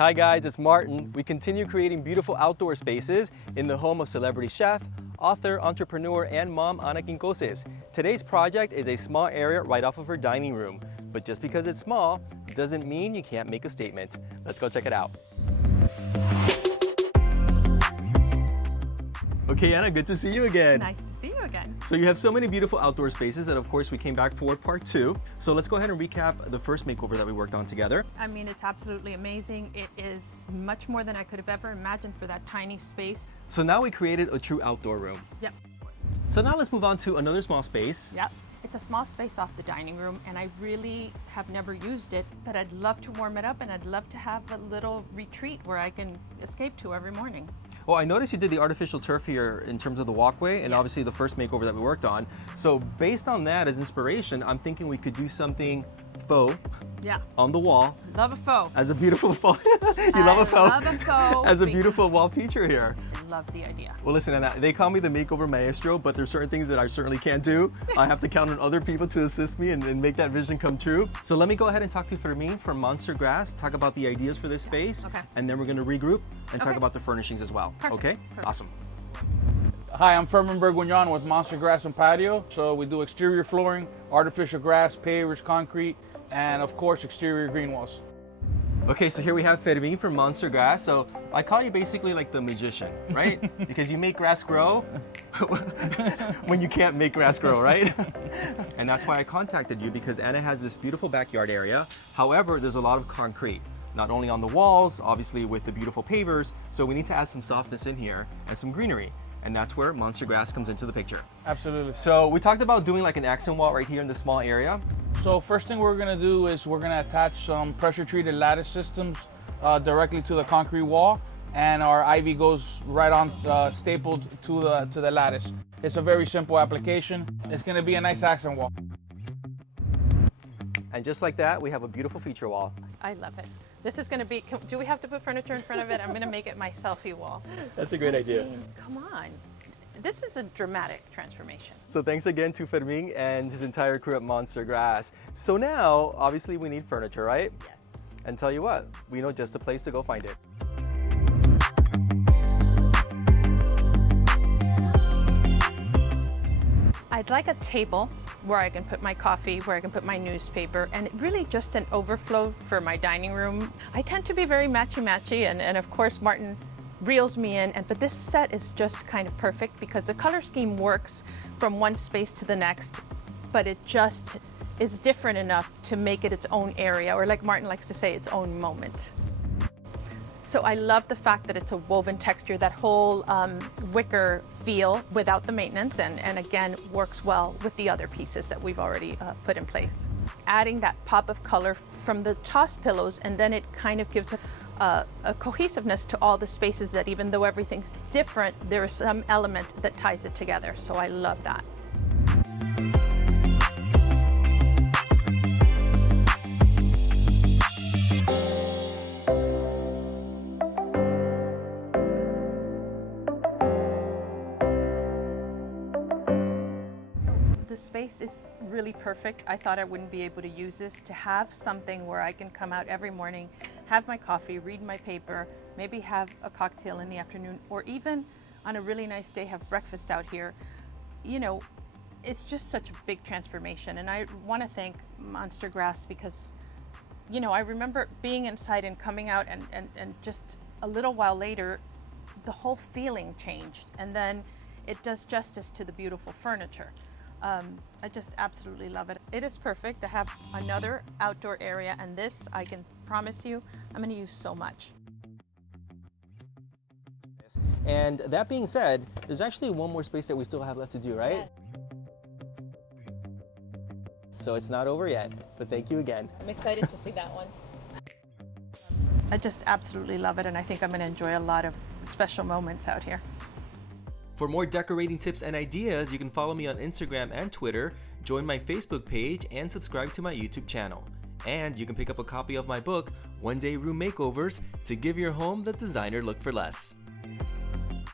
Hi guys, it's Martin. We continue creating beautiful outdoor spaces in the home of celebrity chef, author, entrepreneur, and mom Ana Quincoces. Today's project is a small area right off of her dining room. But just because it's small doesn't mean you can't make a statement. Let's go check it out. Okay, Ana, good to see you again. Nice to see you again. So you have so many beautiful outdoor spaces that of course we came back for part 2. So let's go ahead and recap the first makeover that we worked on together. I mean, it's absolutely amazing. It is much more than I could have ever imagined for that tiny space. So now we created a true outdoor room. Yep. So now let's move on to another small space. Yep. It's a small space off the dining room and I really have never used it, but I'd love to warm it up and I'd love to have a little retreat where I can escape to every morning. Well, I noticed you did the artificial turf here in terms of the walkway and Yes. obviously the first makeover that we worked on. So based on that as inspiration, I'm thinking we could do something faux Yeah. on the wall Love a faux. as a beautiful faux. You love a faux? I love a faux. As a beautiful wall feature here. Love the idea. Well, listen, Anna, they call me the makeover maestro, but there's certain things that I certainly can't do. I have to count on other people to assist me and make that vision come true. So let me go ahead and talk to Fermin from Monster Grass, talk about the ideas for this space, Okay. and then we're going to regroup and talk Okay. about the furnishings as well. Perfect. Okay? Perfect. Awesome. Hi, I'm Fermin Bergugnon with Monster Grass and Patio. So we do exterior flooring, artificial grass, pavers, concrete, and of course exterior green walls. Okay, so here we have Fermin from Monster Grass. So I call you basically like the magician, right? Because you make grass grow when you can't make grass grow, right? And that's why I contacted you, because Anna has this beautiful backyard area. However, there's a lot of concrete, not only on the walls, obviously with the beautiful pavers. So we need to add some softness in here and some greenery. And that's where Monster Grass comes into the picture. Absolutely. So we talked about doing like an accent wall right here in this small area. So first thing we're gonna do is we're gonna attach some pressure treated lattice systems directly to the concrete wall, and our ivy goes right on stapled to the lattice. It's a very simple application. It's gonna be a nice accent wall. And just like that, we have a beautiful feature wall. I love it. This is going to be, do we have to put furniture in front of it? I'm going to make it my selfie wall. That's a great idea. Come on. This is a dramatic transformation. So thanks again to Fermin and his entire crew at Monster Grass. So now, obviously we need furniture, right? Yes. And tell you what, we know just the place to go find it. I'd like a table where I can put my coffee, where I can put my newspaper, and really just an overflow for my dining room. I tend to be very matchy-matchy, and of course Martin reels me in, but this set is just kind of perfect because the color scheme works from one space to the next, but it just is different enough to make it its own area, or like Martin likes to say, its own moment. So I love the fact that it's a woven texture, that whole wicker feel without the maintenance, and again, works well with the other pieces that we've already put in place. Adding that pop of color from the toss pillows, and then it kind of gives a cohesiveness to all the spaces that even though everything's different, there is some element that ties it together. So I love that. The space is really perfect. I thought I wouldn't be able to use this, to have something where I can come out every morning, have my coffee, read my paper, maybe have a cocktail in the afternoon, or even on a really nice day have breakfast out here. You know, it's just such a big transformation, and I want to thank Monster Grass because, you know, I remember being inside and coming out and just a little while later, the whole feeling changed, and then it does justice to the beautiful furniture. I just absolutely love it. It is perfect to have another outdoor area, and this, I can promise you, I'm going to use so much. And that being said, there's actually one more space that we still have left to do, right? Yes. So it's not over yet, but thank you again. I'm excited to see that one. I just absolutely love it, and I think I'm going to enjoy a lot of special moments out here. For more decorating tips and ideas, you can follow me on Instagram and Twitter, join my Facebook page, and subscribe to my YouTube channel. And you can pick up a copy of my book, One Day Room Makeovers, to give your home the designer look for less.